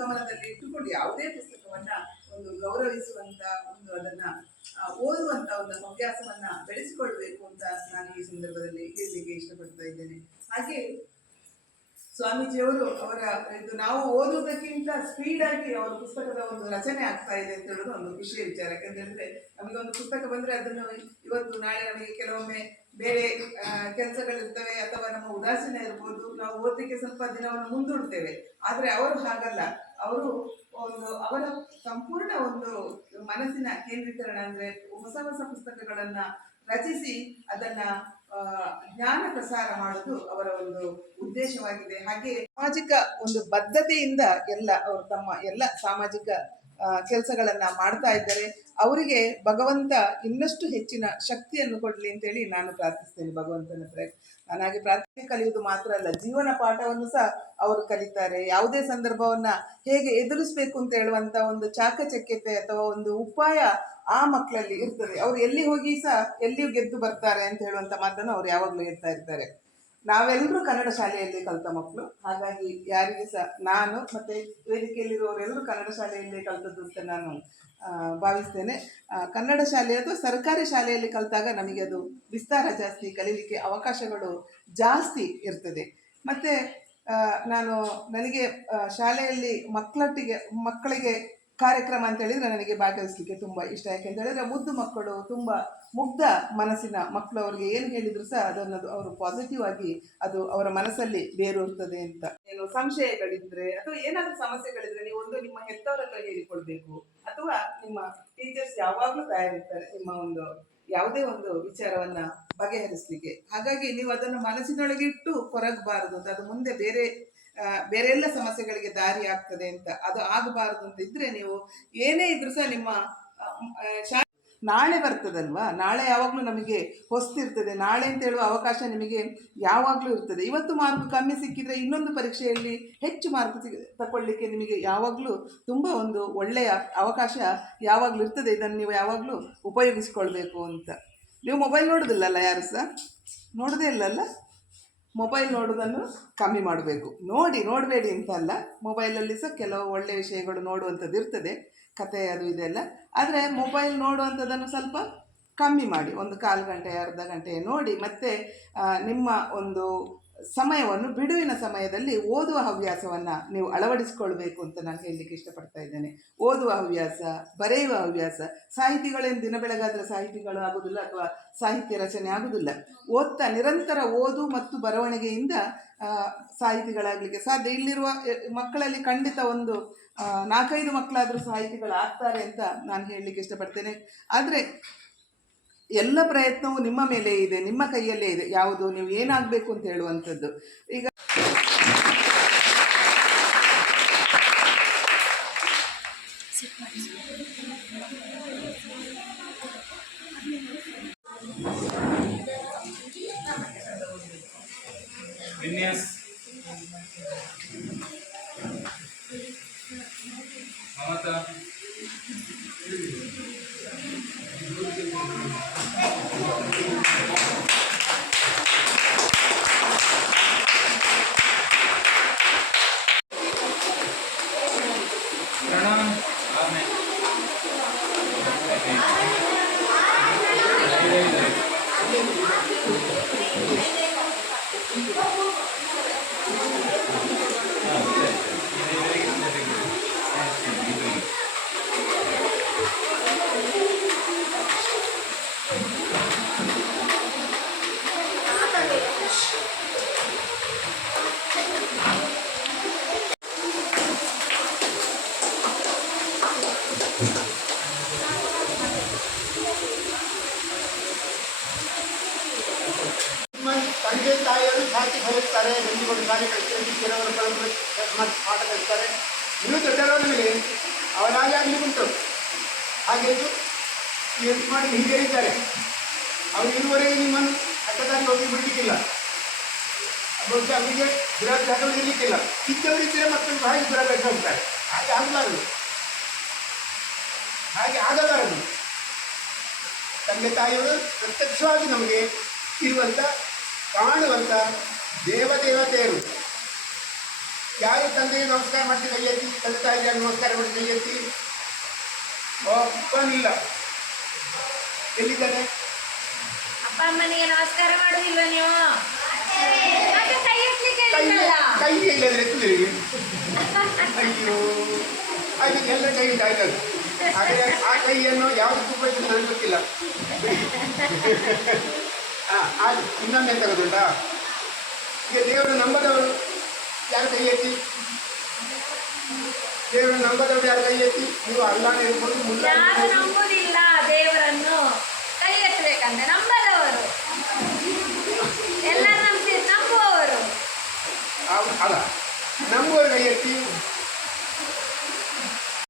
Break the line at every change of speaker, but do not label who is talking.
ಗಮನದಲ್ಲಿ ಇಟ್ಟುಕೊಂಡು ಯಾವುದೇ ಪುಸ್ತಕವನ್ನ ಒಂದು ಗೌರವಿಸುವಂತ ಒಂದು ಅದನ್ನ ಓದುವಂತ ಒಂದು ಹವ್ಯಾಸವನ್ನ ಬೆಳೆಸಿಕೊಳ್ಬೇಕು ಅಂತ ನಾನು ಈ ಸಂದರ್ಭದಲ್ಲಿ ಹೇಳಲಿಕ್ಕೆ ಇಷ್ಟಪಡ್ತಾ ಇದ್ದೇನೆ. ಹಾಗೆ ಸ್ವಾಮೀಜಿಯವರು ಅವರ ಇದು ನಾವು ಓದುವುದಕ್ಕಿಂತ ಸ್ಪೀಡ್ ಆಗಿ ಅವರ ಪುಸ್ತಕದ ಒಂದು ರಚನೆ ಆಗ್ತಾ ಇದೆ ಅಂತ ಹೇಳೋದು ಒಂದು ಖುಷಿಯ ವಿಚಾರ. ಯಾಕಂತಂದ್ರೆ ನಮಗೆ ಒಂದು ಪುಸ್ತಕ ಬಂದ್ರೆ ಅದನ್ನು ಇವತ್ತು ನಾಳೆ ನಮಗೆ ಕೆಲವೊಮ್ಮೆ ಬೇರೆ ಕೆಲಸಗಳಿರ್ತವೆ ಅಥವಾ ನಮ್ಮ ಉದಾಸೀನ ಇರ್ಬೋದು. ನಾವು ಓದಲಿಕ್ಕೆ ಸ್ವಲ್ಪ ದಿನವನ್ನು ಮುಂದೂಡ್ತೇವೆ. ಆದ್ರೆ ಅವರು ಹಾಗಲ್ಲ. ಅವರು ಒಂದು, ಅವರ ಸಂಪೂರ್ಣ ಒಂದು ಮನಸ್ಸಿನ ಕೇಂದ್ರೀಕರಣ ಅಂದ್ರೆ ಹೊಸ ಹೊಸ ಪುಸ್ತಕಗಳನ್ನ ರಚಿಸಿ ಅದನ್ನ ಜ್ಞಾನ ಪ್ರಸಾರ ಮಾಡೋದು ಅವರ ಒಂದು ಉದ್ದೇಶವಾಗಿದೆ. ಹಾಗೆ ಸಾಮಾಜಿಕ ಒಂದು ಬದ್ಧತೆಯಿಂದ ಎಲ್ಲ ಅವರು ತಮ್ಮ ಎಲ್ಲ ಸಾಮಾಜಿಕ ಕೆಲಸಗಳನ್ನ ಮಾಡ್ತಾ ಇದ್ದಾರೆ. ಅವರಿಗೆ ಭಗವಂತ ಇನ್ನಷ್ಟು ಹೆಚ್ಚಿನ ಶಕ್ತಿಯನ್ನು ಕೊಡಲಿ ಅಂತೇಳಿ ನಾನು ಪ್ರಾರ್ಥಿಸ್ತೇನೆ ಭಗವಂತನ ಹತ್ರ. ನಾನು ಹಾಗೆ ಪ್ರಾರ್ಥನೆ ಕಲಿಯುವುದು ಮಾತ್ರ ಅಲ್ಲ, ಜೀವನ ಪಾಠವನ್ನು ಸಹ ಅವರು ಕಲಿತಾರೆ. ಯಾವುದೇ ಸಂದರ್ಭವನ್ನ ಹೇಗೆ ಎದುರಿಸ್ಬೇಕು ಅಂತ ಹೇಳುವಂತ ಒಂದು ಚಾಕಚಕ್ಯತೆ ಅಥವಾ ಒಂದು ಉಪಾಯ ಆ ಮಕ್ಕಳಲ್ಲಿ ಇರ್ತದೆ. ಅವ್ರು ಎಲ್ಲಿ ಹೋಗಿ ಸಹ ಎಲ್ಲಿಯೂ ಗೆದ್ದು ಬರ್ತಾರೆ ಅಂತ ಹೇಳುವಂತ ಮಾತನ್ನು ಅವ್ರು ಯಾವಾಗಲೂ ಹೇಳ್ತಾ ಇರ್ತಾರೆ. ನಾವೆಲ್ಲರೂ ಕನ್ನಡ ಶಾಲೆಯಲ್ಲಿ ಕಲಿತ ಮಕ್ಕಳು ಹಾಗಾಗಿ ಯಾರಿಗೆ ಸಹ ನಾನು ಮತ್ತು ವೇದಿಕೆಯಲ್ಲಿರುವವರೆಲ್ಲರೂ ಕನ್ನಡ ಶಾಲೆಯಲ್ಲಿ ಕಲಿತದ್ದು ಅಂತ ನಾನು ಭಾವಿಸ್ತೇನೆ. ಕನ್ನಡ ಶಾಲೆ ಸರ್ಕಾರಿ ಶಾಲೆಯಲ್ಲಿ ಕಲಿತಾಗ ನಮಗೆ ಅದು ವಿಸ್ತಾರ ಜಾಸ್ತಿ, ಕಲೀಲಿಕ್ಕೆ ಅವಕಾಶಗಳು ಜಾಸ್ತಿ ಇರ್ತದೆ. ಮತ್ತು ನಾನು ನನಗೆ ಶಾಲೆಯಲ್ಲಿ ಮಕ್ಕಳೊಟ್ಟಿಗೆ ಮಕ್ಕಳಿಗೆ ಕಾರ್ಯಕ್ರಮ ಅಂತ ಹೇಳಿದ್ರೆ ನನಗೆ ಭಾಗವಹಿಸಲಿಕ್ಕೆ ತುಂಬ ಇಷ್ಟ. ಯಾಕೆಂತ ಹೇಳಿದ್ರೆ ಮುದ್ದು ಮಕ್ಕಳು ತುಂಬ ಮುಗ್ಧ ಮನಸ್ಸಿನ ಮಕ್ಕಳು ಅವರಿಗೆ ಏನು ಹೇಳಿದ್ರು ಸಹ ಅದನ್ನು ಅವರು ಪಾಸಿಟಿವ್ ಆಗಿ ಅದು ಅವರ ಮನಸ್ಸಲ್ಲಿ ಬೇರೂರ್ತದೆ ಅಂತ. ಏನು ಸಂಶಯಗಳಿದ್ರೆ ಅಥವಾ ಏನಾದರೂ ಸಮಸ್ಯೆಗಳಿದ್ರೆ ನೀವು ಒಂದು ನಿಮ್ಮ ಹೆತ್ತವರ ಹೇಳಿಕೊಳ್ಬೇಕು ಅಥವಾ ನಿಮ್ಮ ಟೀಚರ್ಸ್ ಯಾವಾಗಲೂ ತಯಾರಿರ್ತಾರೆ ನಿಮ್ಮ ಒಂದು ಯಾವುದೇ ಒಂದು ವಿಚಾರವನ್ನ ಬಗೆಹರಿಸಲಿಕ್ಕೆ. ಹಾಗಾಗಿ ನೀವು ಅದನ್ನು ಮನಸ್ಸಿನೊಳಗಿಟ್ಟು ಕೊರಗಬಾರದು ಅಂತ, ಅದು ಮುಂದೆ ಬೇರೆ ಆ, ಬೇರೆ ಎಲ್ಲ ಸಮಸ್ಯೆಗಳಿಗೆ ದಾರಿ ಆಗ್ತದೆ ಅಂತ. ಅದು ಆಗಬಾರದು ಅಂತ ಇದ್ರೆ ನೀವು ಏನೇ ಇದ್ರೂ ಸಹ ನಿಮ್ಮ ನಾಳೆ ಬರ್ತದಲ್ವಾ? ನಾಳೆ ಯಾವಾಗಲೂ ನಮಗೆ ಹೊಸ್ತಿರ್ತದೆ. ನಾಳೆ ಅಂತ ಹೇಳುವ ಅವಕಾಶ ನಿಮಗೆ ಯಾವಾಗಲೂ ಇರ್ತದೆ. ಇವತ್ತು ಮಾರ್ಕ್ ಕಮ್ಮಿ ಸಿಕ್ಕಿದ್ರೆ ಇನ್ನೊಂದು ಪರೀಕ್ಷೆಯಲ್ಲಿ ಹೆಚ್ಚು ಮಾರ್ಕ್ ಸಿಗ್ ತಗೊಳ್ಳಿಕ್ಕೆ ನಿಮಗೆ ಯಾವಾಗಲೂ ತುಂಬ ಒಂದು ಒಳ್ಳೆಯ ಅವಕಾಶ ಯಾವಾಗಲೂ ಇರ್ತದೆ. ಇದನ್ನು ನೀವು ಯಾವಾಗಲೂ ಉಪಯೋಗಿಸ್ಕೊಳ್ಬೇಕು ಅಂತ. ನೀವು ಮೊಬೈಲ್ ನೋಡೋದಿಲ್ಲಲ್ಲ ಯಾರು ಸಹ? ನೋಡೋದೇ ಇಲ್ಲಲ್ಲ? ಮೊಬೈಲ್ ನೋಡೋದನ್ನು ಕಮ್ಮಿ ಮಾಡಬೇಕು. ನೋಡಿ, ನೋಡಬೇಡಿ ಅಂತ ಅಲ್ಲ ಮೊಬೈಲಲ್ಲಿ ಸಹ ಕೆಲವು ಒಳ್ಳೆಯ ವಿಷಯಗಳು ನೋಡುವಂಥದ್ದು ಇರ್ತದೆ. ಕತೆ ಅದು ಇದೆಲ್ಲ ಆದರೆ ಮೊಬೈಲ್ ನೋಡುವಂಥದ್ದನ್ನು ಸ್ವಲ್ಪ ಕಮ್ಮಿ ಮಾಡಿ. ಒಂದು ಕಾಲು ಗಂಟೆ, ಅರ್ಧ ಗಂಟೆ ನೋಡಿ. ಮತ್ತೆ ನಿಮ್ಮ ಒಂದು ಸಮಯವನ್ನು ಬಿಡುವಿನ ಸಮಯದಲ್ಲಿ ಓದುವ ಹವ್ಯಾಸವನ್ನು ನೀವು ಅಳವಡಿಸಿಕೊಳ್ಬೇಕು ಅಂತ ನಾನು ಹೇಳಲಿಕ್ಕೆ ಇಷ್ಟಪಡ್ತಾ ಇದ್ದೇನೆ. ಓದುವ ಹವ್ಯಾಸ, ಬರೆಯುವ ಹವ್ಯಾಸ, ಸಾಹಿತಿಗಳೇನು ದಿನ ಬೆಳಗಾದರೆ ಸಾಹಿತಿಗಳು ಆಗುವುದಿಲ್ಲ ಅಥವಾ ಸಾಹಿತ್ಯ ರಚನೆ ಆಗುವುದಿಲ್ಲ ಓದ್ತಾ ನಿರಂತರ ಓದು ಮತ್ತು ಬರವಣಿಗೆಯಿಂದ ಸಾಹಿತಿಗಳಾಗಲಿಕ್ಕೆ ಸಾಧ್ಯ. ಇಲ್ಲಿರುವ ಮಕ್ಕಳಲ್ಲಿ ಖಂಡಿತ ಒಂದು ನಾಲ್ಕೈದು ಮಕ್ಕಳಾದರೂ ಸಾಹಿತಿಗಳು ಆಗ್ತಾರೆ ಅಂತ ನಾನು ಹೇಳಲಿಕ್ಕೆ ಇಷ್ಟಪಡ್ತೇನೆ. ಆದರೆ ಎಲ್ಲ ಪ್ರಯತ್ನವೂ ನಿಮ್ಮ ಮೇಲೆ ಇದೆ, ನಿಮ್ಮ ಕೈಯಲ್ಲೇ ಇದೆ. ಯಾವುದು? ನೀವು ಏನಾಗಬೇಕು ಅಂತ ಹೇಳುವಂಥದ್ದು. ಈಗ
ವಿನ್ಯಾಸ್
ಏನು ಮಾಡಿ ಹಿಂಜರಿದ್ದಾರೆ ಅವ್ರು ಇರುವವರೆಗೆ ನಿಮ್ಮನ್ನು ಅಟ್ಟದಾಗಿ ಹೋಗಿ ಬಿಡಲಿಕ್ಕಿಲ್ಲ. ಬಹುಶಃ ಅವರಿಗೆ ದುರಾಭ್ಯಾಸಗಳು ಇರಲಿಕ್ಕಿಲ್ಲ. ಇದ್ದವರಿದ್ದರೆ ಮತ್ತೊಂದು ಹಾಗೆ ದುರಾಭ್ಯಾಸ ಹೋಗ್ತಾರೆ. ಹಾಗೆ ಆಗಬಾರದು. ಹಾಗೆ ಆಗಬಾರದು. ತಂದೆ ತಾಯಿಯವರು ಪ್ರತ್ಯಕ್ಷವಾಗಿ ನಮಗೆ ಇರುವಂಥ ಕಾಣುವಂಥ ದೇವದೇವತೆಯರು. ಯಾರು ತಂದೆಗೆ ನಮಸ್ಕಾರ ಮಾಡಿ ಕೈ ಎತ್ತಿ ತಂದೆ ತಾಯಿಗೆ ನಮಸ್ಕಾರ ಮಾಡಿ ಕೈ ಎತ್ತಿ ಒಪ್ಪನಿಲ್ಲ ಎಲ್ಲಿದ್ದಾನೆ
ಅಪ್ಪ ಅಮ್ಮನಿಗೆ ನಮಸ್ಕಾರ ಮಾಡುದಿಲ್ವ ನೀವು? ಮತ್ತೆ ಕೈ ಎತ್ತಲಿಕ್ಕೆ
ಕೈ
ಇಲ್ಲ
ಕೈ ಇಲ್ಲದ್ರೆ ಎತ್ತಿದ್ದೀರಿ ಅಯ್ಯೋ ಅದು ಎಲ್ಲ ಕೈ ಆಯ್ತದು ಹಾಗೆ ಆ ಕೈಯನ್ನು ಯಾವ್ದು ಉಪಯೋಗಿಸಿ ನನಗೆ ಗೊತ್ತಿಲ್ಲ ಹಾಂ ಅದು ಇನ್ನೊಂದು ಎಂತ ಈಗ ದೇವರು ನಂಬದವರು ಯಾರು ಕೈ ಎತ್ತಿ? ದೇವರು ನಂಬದವರು ಯಾರು ಕೈ ಎತ್ತಿ? ನೀವು ಅಲ್ಲಾನೆ ಇರ್ಬೋದು ಮುಲ್ಲ
ಯಾರು ನಂಬುದಿಲ್ಲ.